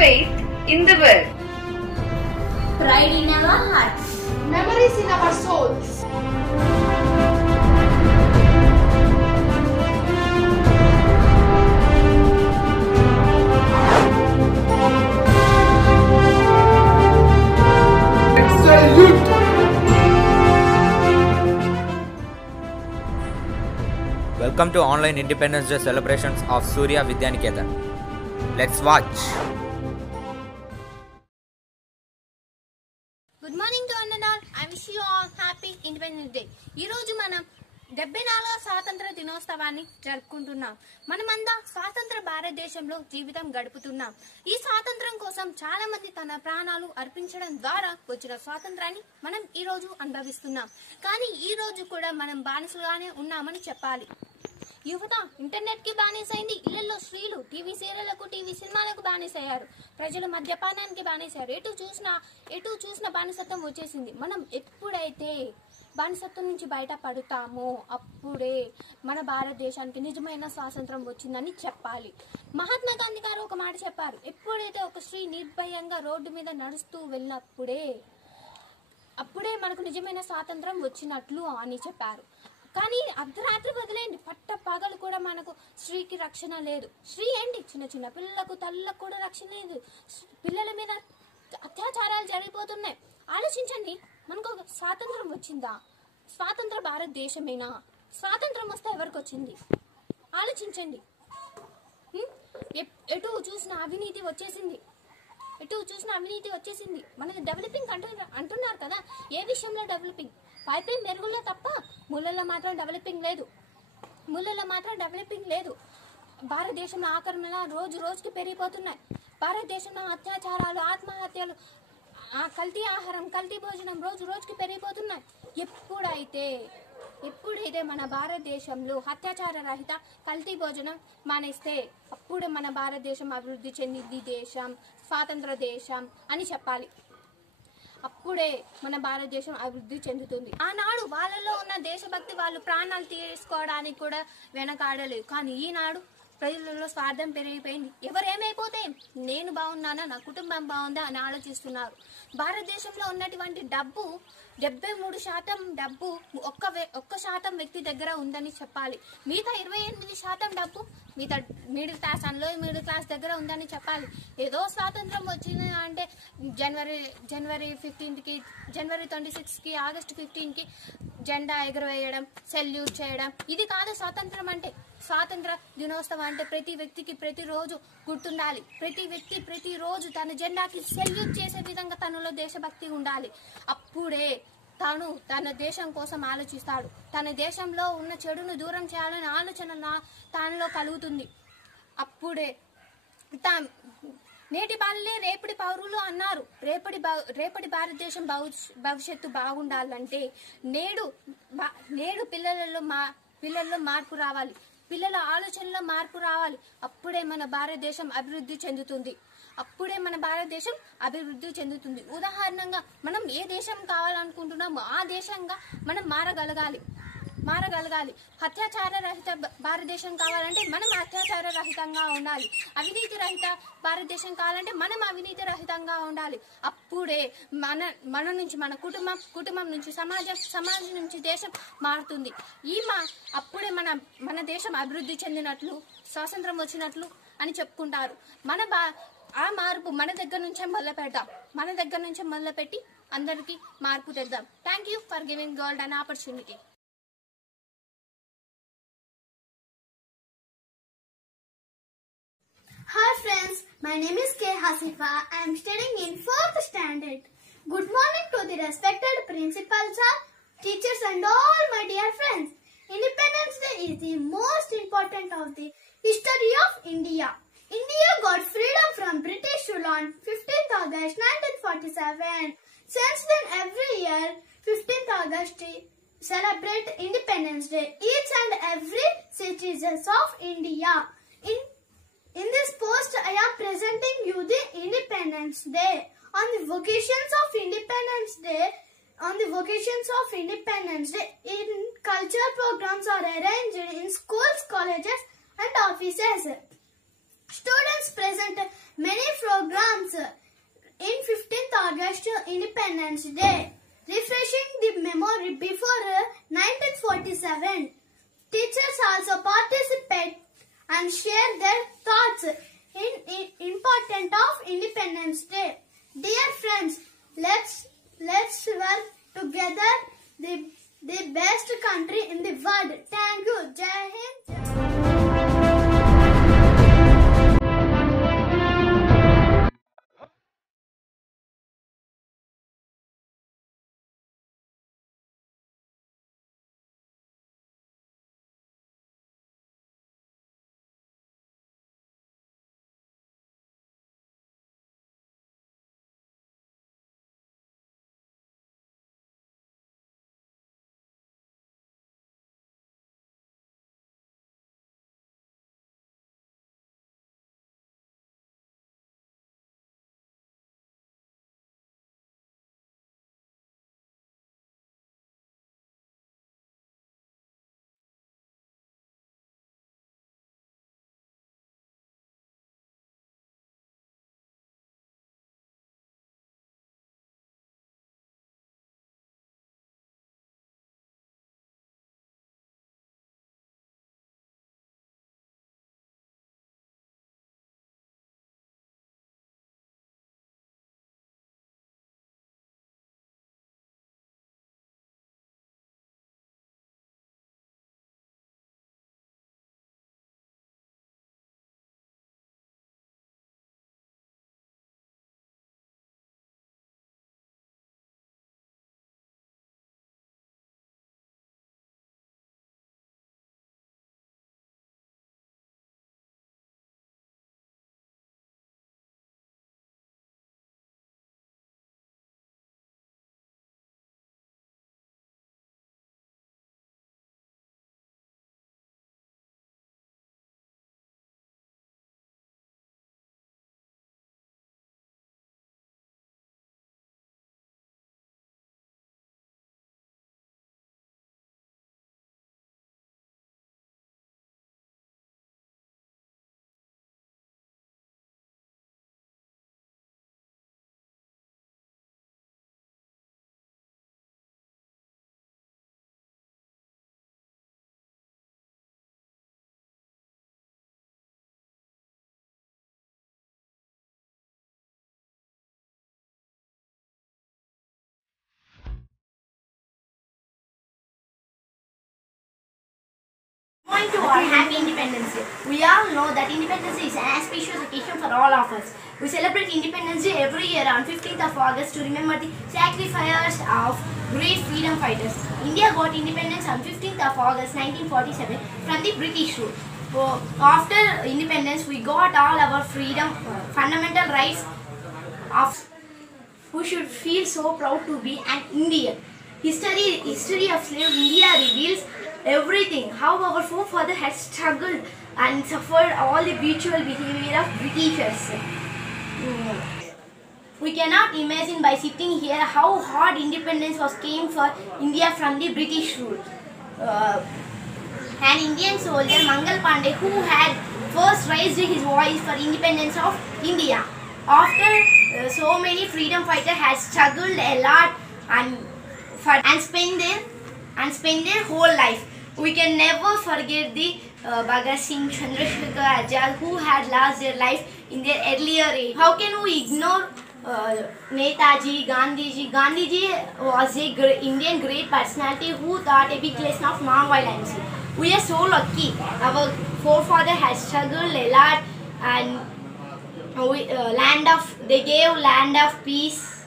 faith in the world. Pride in our hearts. Memories in our souls. Salute! Welcome to online Independence Day celebrations of Surya Vidyaniketan. Let's watch. Good morning to one and all. I wish you all happy Independence Day. ఈ రోజు మనం 74వ స్వాతంత్ర దినోత్సవాన్ని జరుపుకుంటున్నాం. మనమంతా స్వాతంత్ర భారతదేశంలో జీవితం గడుపుతున్నాం. ఈ స్వాతంత్రం కోసం చాలా మంది తన ప్రాణాలు అర్పించడం ద్వారా వచ్చిన స్వాతంత్రాన్ని మనం ఈ రోజు అనుభవిస్తున్నాం. కానీ ఈ రోజు కూడా మనం బానిసలుగానే ఉన్నామని చెప్పాలి. యువత ఇంటర్నెట్ కి బానిసైంది. ఇళ్లలో స్త్రీలు టీవీ సీరియళ్లకు, టీవీ సినిమాలకు బానిసయ్యారు. ప్రజలు మద్యపానానికి బానిసయ్యారు. ఎటు చూసిన బానిసత్వం వచ్చేసింది. మనం ఎప్పుడైతే బానిసత్వం నుంచి బయట పడుతామో అప్పుడే మన భారతదేశానికి నిజమైన స్వాతంత్రం వచ్చిందని చెప్పాలి. మహాత్మా గాంధీ గారు ఒక మాట చెప్పారు. ఎప్పుడైతే ఒక స్త్రీ నిర్భయంగా రోడ్డు మీద నడుస్తూ అప్పుడే మనకు నిజమైన స్వాతంత్రం వచ్చినట్లు అని చెప్పారు. కానీ అర్ధరాత్రి వదిలేండి, పట్ట పగలు కూడా మనకు స్త్రీకి రక్షణ లేదు. స్త్రీ ఏంటి, చిన్న చిన్న పిల్లలకు, తల్లులకు కూడా రక్షణ లేదు. పిల్లల మీద అత్యాచారాలు జరిగిపోతున్నాయి. ఆలోచించండి, మనకు ఒక స్వాతంత్రం వచ్చిందా? స్వాతంత్ర భారతదేశమేనా? స్వాతంత్రం వస్తే ఎవరికి వచ్చింది? ఆలోచించండి. ఎటు చూసిన అవినీతి వచ్చేసింది. మనకి డెవలపింగ్ అంటున్నారు కదా, ఏ విషయంలో డెవలపింగ్? పైపై మెరుగుల్లో తప్ప ముళ్ళల్లో మాత్రం డెవలపింగ్ లేదు. భారతదేశంలో ఆక్రమణ రోజు రోజుకి పెరిగిపోతున్నాయి. భారతదేశంలో అత్యాచారాలు, ఆత్మహత్యలు, కల్తీ ఆహారం, కల్తీ భోజనం రోజు రోజుకి పెరిగిపోతున్నాయి. ఎప్పుడైతే మన భారతదేశంలో అత్యాచార రహిత కల్తీ భోజనం మానేస్తే అప్పుడు మన భారతదేశం అభివృద్ధి చెందింది దేశం, స్వాతంత్ర దేశం అని చెప్పాలి. అప్పుడే మన భారతదేశం అభివృద్ధి చెందుతుంది. ఆనాడు వాళ్ళలో ఉన్న దేశభక్తి వాళ్ళు ప్రాణాలు తీసుకోవడానికి కూడా వెనకాడలేదు. కానీ ఈనాడు ప్రజలలో స్వార్థం పెరిగిపోయింది. ఎవరేమైపోతే నేను బాగున్నానా, నా కుటుంబం బాగుందా అని ఆలోచిస్తున్నారు. భారతదేశంలో ఉన్నటువంటి డబ్బు 73% డబ్బు ఒక్క శాతం వ్యక్తి దగ్గర ఉందని చెప్పాలి. మిగతా 28% డబ్బు మిగతా మిడిల్ క్లాస్, అన్లో మిడిల్ క్లాస్ దగ్గర ఉందని చెప్పాలి. ఏదో స్వాతంత్రం వచ్చింది అంటే జనవరి 15కి, జనవరి 26కి, ఆగస్టు 15కి జెండా ఎగురవేయడం, సెల్యూట్ చేయడం, ఇది కాదు స్వాతంత్రం అంటే. స్వాతంత్ర దినోత్సవం అంటే ప్రతి వ్యక్తికి ప్రతిరోజు గుర్తుండాలి. ప్రతి వ్యక్తి ప్రతిరోజు తన జెండాకి సెల్యూట్ చేసే విధంగా తనలో దేశభక్తి ఉండాలి. అప్పుడే తన దేశం కోసం ఆలోచిస్తాడు. తన దేశంలో ఉన్న చెడును దూరం చేయాలనే ఆలోచన తనలో కలుగుతుంది. అప్పుడే నేటి బాలలే రేపటి పౌరులు అన్నారు. రేపటి భారతదేశం భవిష్యత్తు బాగుండాలంటే నేడు పిల్లల్లో మార్పు రావాలి. పిల్లల ఆలోచనలో మార్పు రావాలి. అప్పుడే మన భారతదేశం అభివృద్ధి చెందుతుంది. ఉదాహరణంగా మనం ఏ దేశం కావాలనుకుంటున్నామో ఆ దేశంగా మనం మారగలగాలి. అత్యాచార రహిత భారతదేశం కావాలంటే మనం అత్యాచార రహితంగా ఉండాలి. అవినీతి రహిత భారతదేశం కావాలంటే మనం అవినీతి రహితంగా ఉండాలి. అప్పుడే మన నుంచి మన కుటుంబం నుంచి సమాజం నుంచి దేశం మారుతుంది. అప్పుడే మన దేశం అభివృద్ధి చెందినట్లు, స్వాతంత్రం వచ్చినట్లు అని చెప్పుకుంటారు. ఆ మార్పు మన దగ్గర నుంచే మొదలుపెట్టి అందరికీ మార్పు తెద్దాం. Thank you for giving world an opportunity. Hi friends, my name is K. Hasifa. I am studying in 4th standard. Good morning to the respected principal sir, teachers and all my dear friends. Independence Day is the most important of the history of India. India got freedom from British rule on 15th August 1947. Since then every year 15th August celebrate Independence Day. Each and every citizens of India. In this post, I am presenting you the Independence Day. On the occasions of Independence Day, in culture programs are arranged in schools, colleges and offices. Students present many programs in 15th August Independence Day, refreshing the memory before 1947. Teachers also participate and share their thoughts in important of Independence Day. Dear friends, let's work together the best country in the world. Thank you. Jai Hind. Going to our happy Independence Day. We all know that Independence Day is an auspicious occasion for all of us. We celebrate Independence Day every year on 15th of August to remember the sacrifices of great freedom fighters. India got independence on 15th of August 1947 from the British rule. So, after independence, we got all our freedom, fundamental rights of. We should feel so proud to be an Indian. History of slave India reveals everything, how our forefather had struggled and suffered all the brutal behavior of Britishers. We cannot imagine by sitting here how hard independence came for India from the British rule. An Indian soldier, Mangal Pandey, who had first raised his voice for independence of India. After so many freedom fighters had struggled a lot and spent their whole life. We can never forget the Bhagat Singh, Chandrasekhar Azad, who had lost their life in their earlier age. How can we ignore Netaji, Gandhiji? Gandhiji was a Indian great personality who taught a big lesson of non-violence. We are so lucky. Our forefather had struggled a lot and they gave land of peace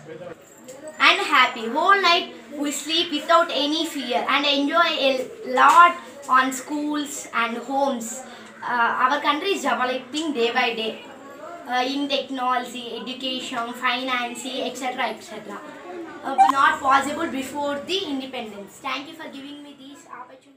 and happy. Whole night we sleep without any fear and enjoy a lot on schools and homes. Our country is developing day by day in technology, education, finance, etc. etc. Not possible before the independence. Thank you for giving me this opportunity.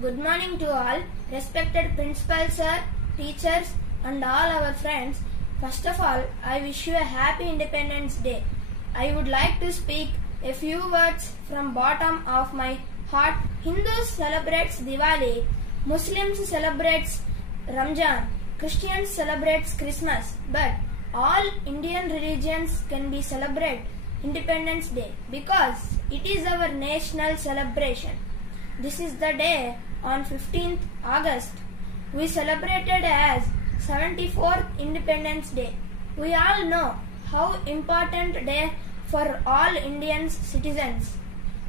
Good morning to all, respected principal sir, teachers and all our friends. First of all, I wish you a happy Independence Day. I would like to speak a few words from bottom of my hot. Hindus celebrates Diwali, Muslims celebrates Ramjan, Christians celebrates Christmas, but all Indian religions can be celebrate Independence Day because it is our national celebration. This is the day on 15th August we celebrated as 74th Independence Day. We all know how important day for all Indian citizens.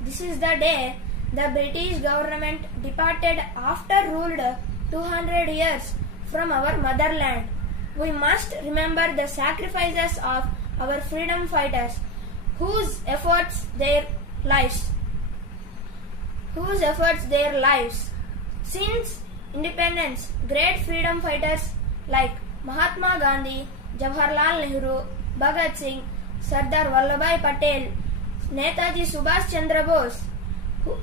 This is the day the British government departed after ruled 200 years from our motherland. We must remember the sacrifices of our freedom fighters whose efforts their lives. Since independence, great freedom fighters like Mahatma Gandhi, Jawaharlal Nehru, Bhagat Singh, Sardar Vallabhbhai Patel, Netaji Subhash Chandra Bose,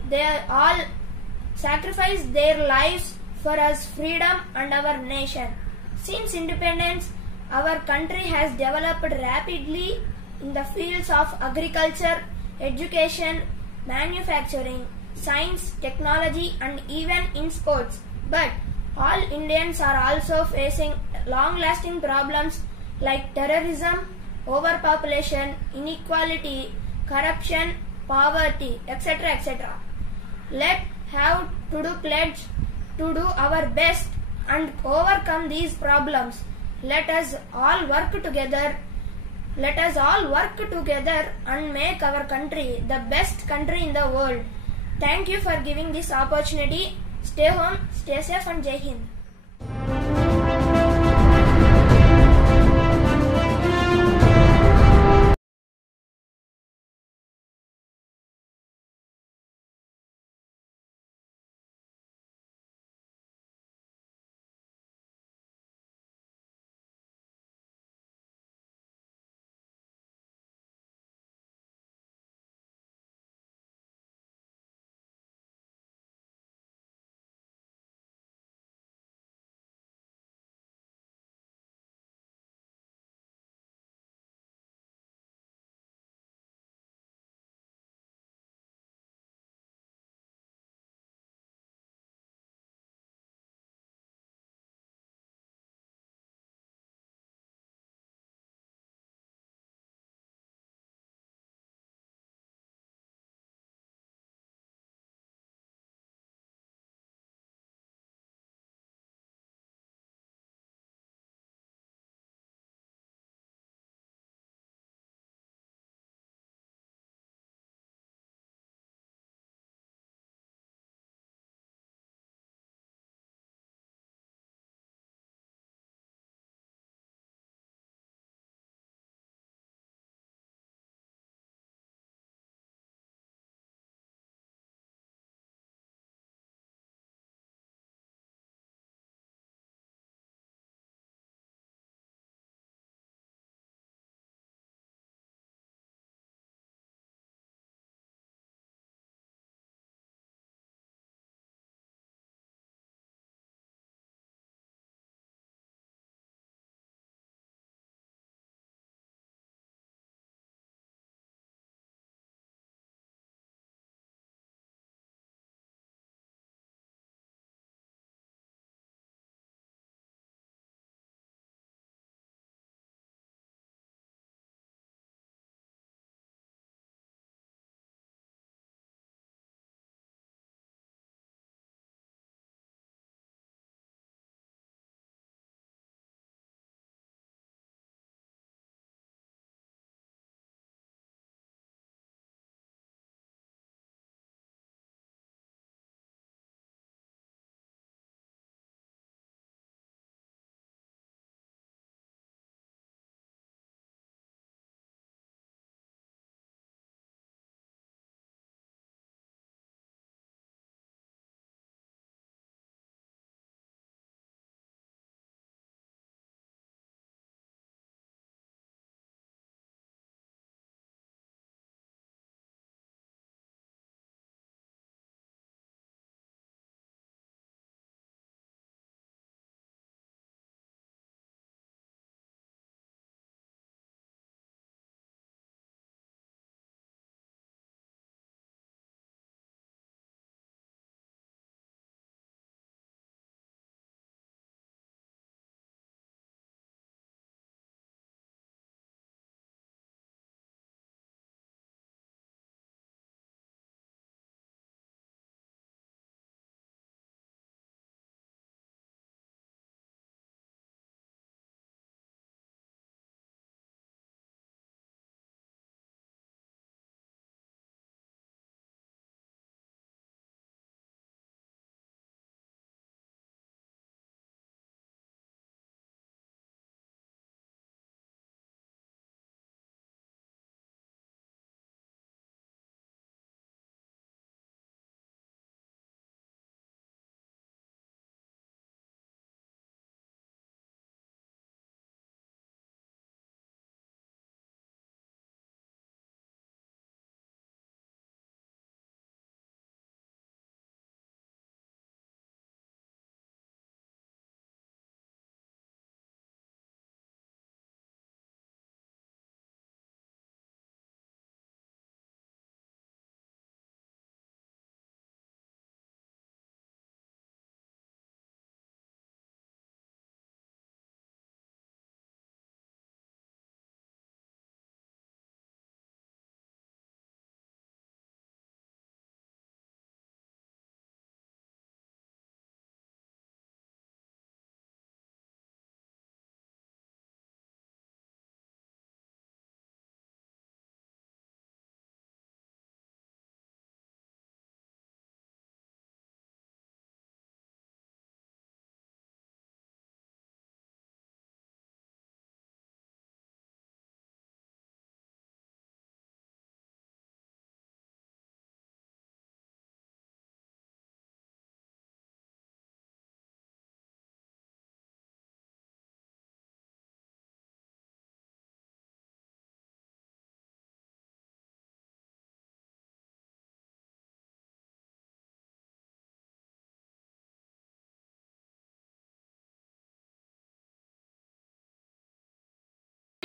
they all sacrificed their lives for us freedom and our nation. Since independence, our country has developed rapidly in the fields of agriculture, education, manufacturing, science, technology and even in sports. But all Indians are also facing long-lasting problems like terrorism, overpopulation, inequality, corruption, poverty, etc. etc. Let's have to do pledge to do our best and overcome these problems. Let us all work together and make our country the best country in the world. Thank you for giving this opportunity. Stay home, stay safe and Jai Hind.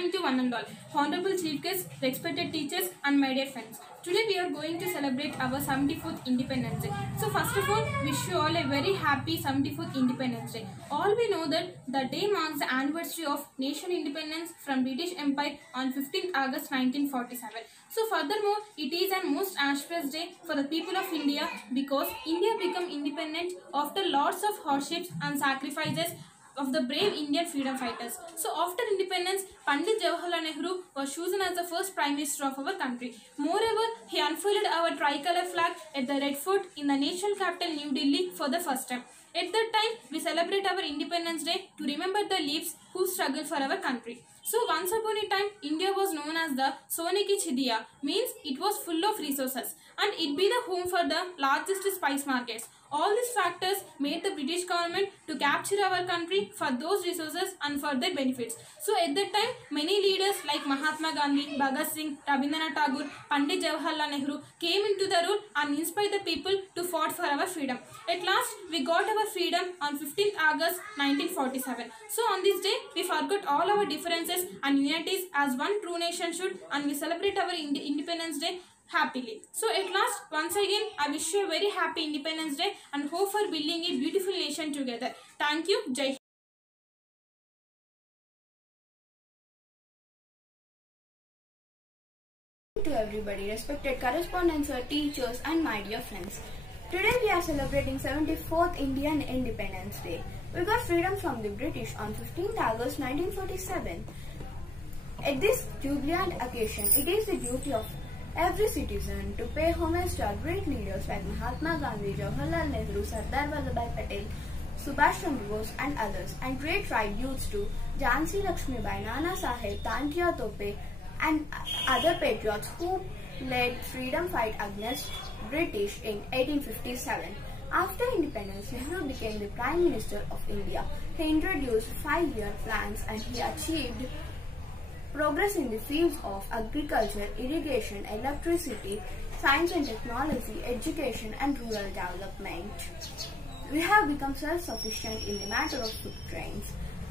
morning to one and all. Honorable Chief Guests, respected teachers, and my dear friends. Today we are going to celebrate our 74th Independence Day. So first of all, wish you all a very happy 74th Independence Day. All we know that the day marks the anniversary of nation independence from British Empire on 15th August 1947. So furthermore, it is a most auspicious day for the people of India because India became independent after lots of hardships and sacrifices of the brave Indian freedom fighters. So after independence, Pandit Jawaharlal Nehru was chosen as the first Prime Minister of our country. Moreover, he unfurled our tricolor flag at the Red Fort in the national capital New Delhi for the first time. At that time, we celebrate our Independence Day to remember the lives who struggled for our country. So once upon a time, India was known as the Sone ki Chidiya, means it was full of resources and it be the home for the largest spice markets. All these factors made the British government to capture our country for those resources and for their benefits. So at that time, many leaders like Mahatma Gandhi, Bhagat Singh, Rabindranath Tagore, Pandit Jawaharlal Nehru came into the role and inspired the people to fight for our freedom. At last, we got our freedom on 15th August 1947. So on this day, we forgot all our differences and unities as one true nation should, and we celebrate our Independence Day happily. So at last, once again, I wish you a very happy Independence Day and hope for building a beautiful nation together. Thank you. Jai Hind. To everybody, respected correspondents, teachers, and my dear friends. Today we are celebrating 74th Indian Independence Day. We got freedom from the British on 15th August 1947. At this jubilant occasion, it is the duty of every citizen to pay homage to our great leaders like Mahatma Gandhi, Jawaharlal Nehru, Sardar Vallabhbhai Patel, Subhash Chandra Bose and others, and pay tributes to Jhansi Lakshmibai, Nana Saheb, Tantia Tope and other patriots who led freedom fight against British in 1857. After independence, Nehru became the Prime Minister of India. He introduced 5-year plans and he achieved progress in the fields of agriculture, irrigation, electricity, science and technology, education and rural development. We have become self-sufficient in the matter of food grains.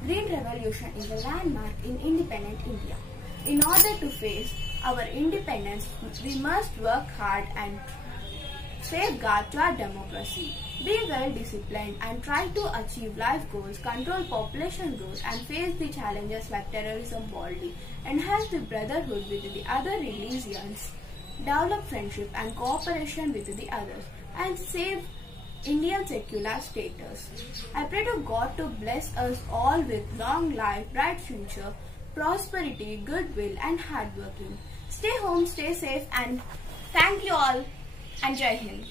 Green Revolution is a landmark in independent India. In order to face our independence, we must work hard and safeguard to our democracy. Be well disciplined and try to achieve life goals, control population growth and face the challenges like terrorism boldly. Enhance the brotherhood with the other religions, develop friendship and cooperation with the others, and save Indian secular status. I pray to God to bless us all with long life, bright future, prosperity, goodwill and hard working. Stay home, stay safe and thank you all and Jai Hind.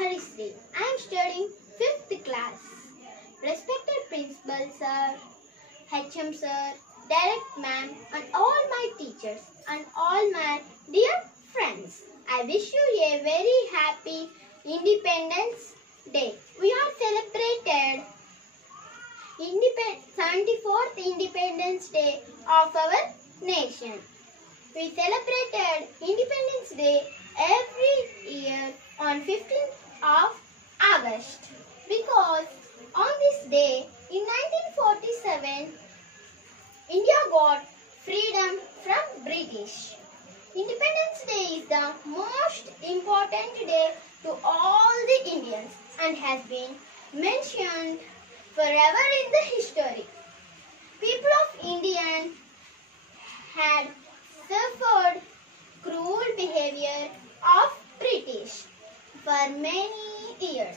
Harisri. I am studying 5th class. Respected Principal Sir, HM Sir, Direct Ma'am, and all my teachers and all my dear friends, I wish you a very happy Independence Day. We are celebrated 74th Independence Day of our nation. We celebrated Independence Day every year on 15th of August because on this day in 1947 India got freedom from British. Independence Day is the most important day to all the Indians and has been mentioned forever in the history. People of India had suffered cruel behavior of British for many years.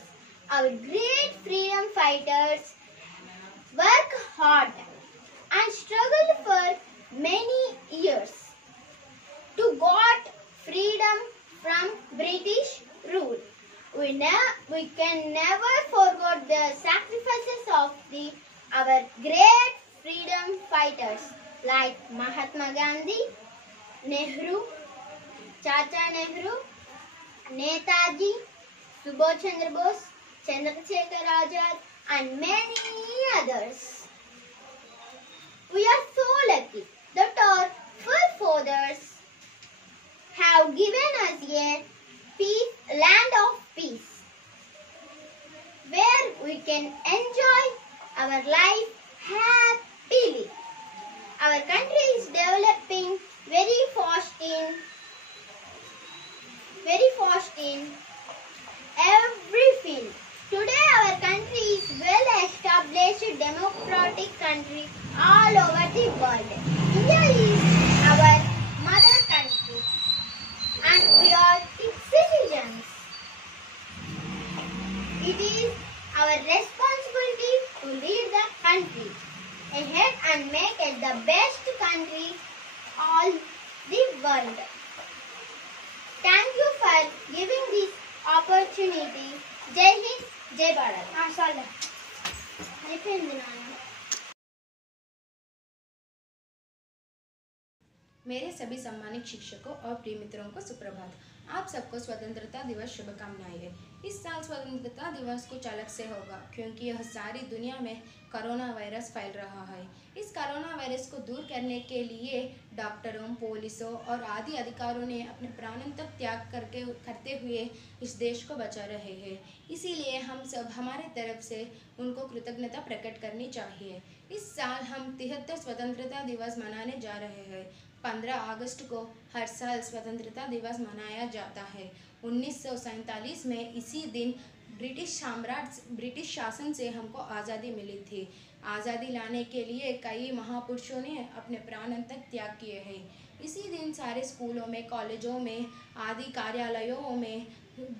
Our great freedom fighters worked hard and struggled for many years to got freedom from British rule. We can never forget the sacrifices of our great freedom fighters like Mahatma Gandhi, Nehru, Chacha Nehru, Netaji, Subhash Chandra Bose, Chandrasekhar Azad, and many others. We are so lucky that our forefathers have given us a land of peace, where we can enjoy our life happily. Our country is developing very fast in every field. Today our country is well established democratic country all over the world. India is our mother country and we are its citizens. It is our responsibility to lead the country ahead and make it the best country all the world. Thank you for giving this opportunity. Jai Hind, Jai Bharat. मेरे सभी सम्मानित शिक्षकों और प्रिय मित्रों को सुप्रभात। आप सबको स्वतंत्रता दिवस शुभकामनाएं हैं। इस साल स्वतंत्रता दिवस कुछ अलग से होगा क्योंकि यह सारी दुनिया में कोरोना वायरस फैल रहा है। इस कोरोना वायरस को दूर करने के लिए डॉक्टरों, पुलिसों और आदि अधिकारियों ने अपने प्राणों तक त्याग करते हुए इस देश को बचा रहे हैं। इसीलिए हम सब हमारे तरफ से उनको कृतज्ञता प्रकट करनी चाहिए। इस साल हम 73 स्वतंत्रता दिवस मनाने जा रहे हैं। 15 अगस्त को हर साल स्वतंत्रता दिवस मनाया जाता है। 1947 में इसी दिन ब्रिटिश शासन से हमको आज़ादी मिली थी। आज़ादी लाने के लिए कई महापुरुषों ने अपने प्राणों तक त्याग किए हैं। इसी दिन सारे स्कूलों में, कॉलेजों में, आदि कार्यालयों में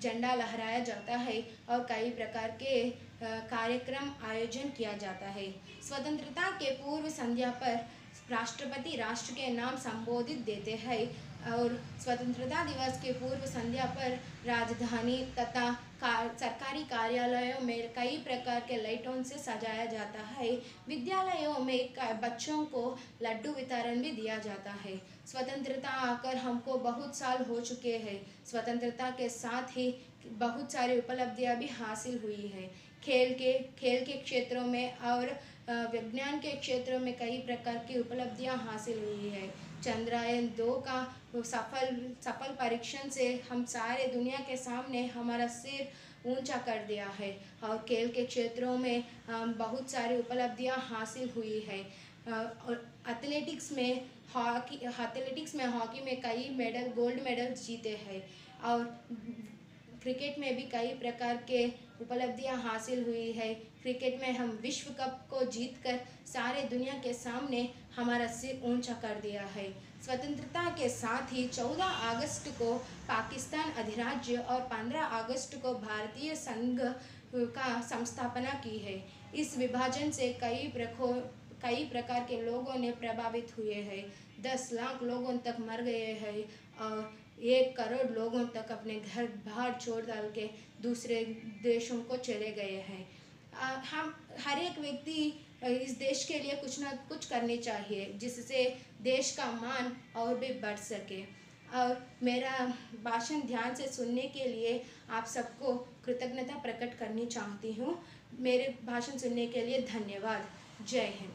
झंडा लहराया जाता है और कई प्रकार के कार्यक्रम आयोजन किया जाता है। स्वतंत्रता के पूर्व संध्या पर राष्ट्रपति राष्ट्र के नाम संबोधित देते हैं और स्वतंत्रता दिवस के पूर्व संध्या पर राजधानी तथा सरकारी कार्यालयों में कई प्रकार के लाइटों से सजाया जाता है। विद्यालयों में बच्चों को लड्डू वितरण भी दिया जाता है। स्वतंत्रता आकर हमको बहुत साल हो चुके हैं। स्वतंत्रता के साथ ही बहुत सारी उपलब्धियां भी हासिल हुई है। खेल के क्षेत्रों में और विज्ञान के क्षेत्रों में कई प्रकार की उपलब्धियां हासिल हुई है। चंद्रयान 2 का सफल परीक्षण से हम सारे दुनिया के सामने हमारा सिर ऊंचा कर दिया है और खेल के क्षेत्रों में बहुत सारी उपलब्धियां हासिल हुई है। और एथलेटिक्स में हॉकी में कई गोल्ड मेडल जीते हैं और क्रिकेट में भी कई प्रकार के उपलब्धियां हासिल हुई है। क्रिकेट में हम विश्व कप को जीतकर सारे दुनिया के सामने हमारा सिर ऊंचा कर दिया है। स्वतंत्रता के साथ ही 14 अगस्त को पाकिस्तान अधिराज्य और 15 अगस्त को भारतीय संघ का संस्थापना की है। इस विभाजन से कई प्रकार के लोगों ने प्रभावित हुए हैं। 10 लाख लोगों तक मर गए हैं और 1 करोड़ लोगों तक अपने घर बाहर छोड़ डाल के दूसरे देशों को चले गए हैं। हम हर एक व्यक्ति इस देश के लिए कुछ ना कुछ करनी चाहिए जिससे देश का मान और भी बढ़ सके। और मेरा भाषण ध्यान से सुनने के लिए आप सबको कृतज्ञता प्रकट करनी चाहती हूँ। मेरे भाषण सुनने के लिए धन्यवाद। जय हिंद।